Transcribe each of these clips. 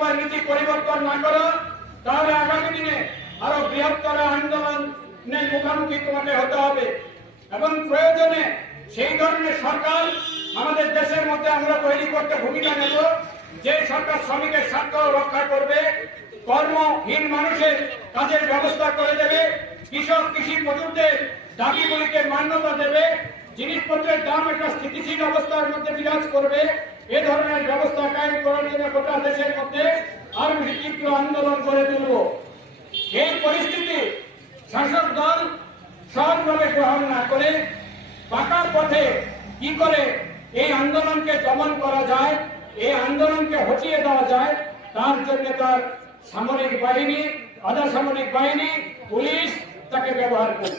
সময় নীতি পরিবর্তন না করো, তাহলে আগামী দিনে আরো বৃহত্তর আন্দোলনের মুখোমুখি তোমাকে হতে হবে। এবং প্রয়োজনে সেই ধরনের সরকার আমাদের দেশের মধ্যে আমরা তৈরি করতে ভূমিকা নেব, যে সরকার শ্রমিকের স্বার্থ রক্ষা করবে, কর্মহীন মানুষের কাজের ব্যবস্থা করে দেবে, কৃষক কৃষি মজুরদের দাবিগুলিকে মান্যতা দেবে, জিনিসপত্রের দাম একটা স্থিতিশীল অবস্থার মধ্যে বিরাজ করবে। এ ধরনের ব্যবস্থা কায়েম করার জন্য গোটা দেশের মধ্যে আরো বেশি তীব্র আন্দোলন করে তুলব। এই পরিস্থিতি শাসক দল সহজভাবে গ্রহণ না করে পাকা পথে কি করে এই আন্দোলনকে দমন করা যায়, এই আন্দোলনকে হটিয়ে দেওয়া যায়, তার জন্য তার সামরিক বাহিনী, আধা সামরিক বাহিনী, পুলিশ তাকে ব্যবহার করে।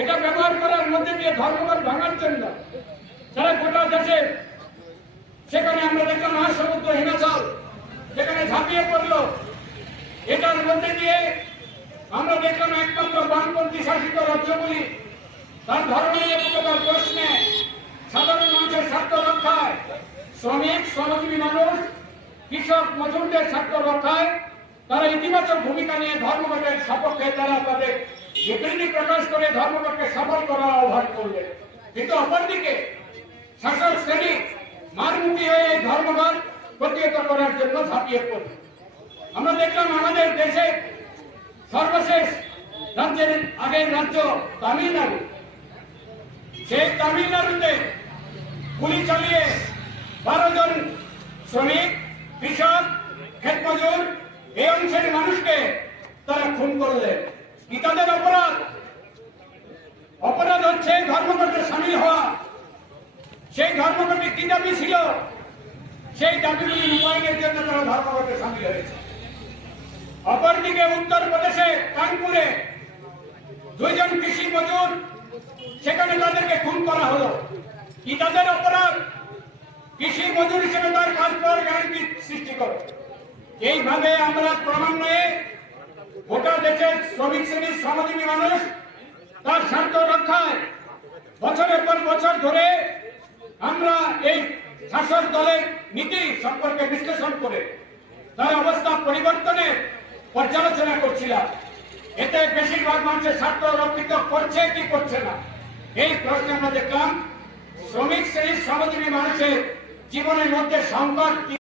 এটা ব্যবহার করার মধ্যে দিয়ে ধর্মঘট ভাঙার জন্য যারা গোটা দেশে, সেখানে আমরা দেখলাম সমুদ্র হিমাচল সেখানে ঝাঁপিয়ে পড়লো। এটার মধ্যে দিয়ে আমরা দেখলাম একমাত্র বামপন্থী শাসিত রাজ্যগুলি তার ধর্মনিরপেক্ষতার প্রশ্নে, সাধারণ মানুষের স্বার্থ রক্ষায়, শ্রমিক শ্রমজীবী মানুষ, কৃষক মজুরদের স্বার্থ রক্ষায় তারা ইতিবাচক ভূমিকা নিয়ে ধর্মঘটের সপক্ষে তারা তাদের বিবৃতি প্রকাশ করে ধর্মঘটকে সফল করার আহ্বান করবে। কিন্তু অপরদিকে শাসক শ্রেণী মারমুখী হয়ে এই ধর্মঘট প্রতিহত করার জন্য ঝাঁপিয়ে পড়বে। আমরা দেখলাম আমাদের দেশে সর্বশেষ রাজ্যের আগের রাজ্য তামিলনাড়ু, সেই তামিলনাড়ুতে গুলি চালিয়ে 12 জন শ্রমিক, কৃষক, ক্ষেত মজুর এই অংশের মানুষকে তারা খুন করলেন। কি তাদের অপরাধ? অপরাধ হচ্ছে ধর্মঘটে সামিল হওয়া। সেই ধর্মঘটে কি দাবি ছিল, সেই দাবিগুলি রূপায়ণের জন্য তারা ধর্মঘটে সামিল হয়েছে। অপরদিকে উত্তরপ্রদেশে কানপুরে 2 জন কৃষি মজুর, সেখানে তাদেরকে খুন করা হলো। কি তাদের অপরাধ? কৃষি মজুর হিসেবে তার কাজ পাওয়ার গ্যারান্টি সৃষ্টি করে। এইভাবে আমরা ক্রমান্বয়ে গোটা দেশের শ্রমিক শ্রেণীর শ্রমজীবী মানুষ তার স্বার্থ রক্ষায় বছরের পর বছর ধরে আমরা এই শাসক দলের নীতি সম্পর্কে বিশ্লেষণ করে তার অবস্থা পরিবর্তনের পর্যালোচনা করছিলাম। এতে বেশিরভাগ মানুষের স্বার্থ রক্ষিত করছে কি করছে না, এই প্রশ্নে আমরা দেখলাম শ্রমিক শ্রেণীর শ্রমজীবী মানুষের জীবনের মধ্যে সংকট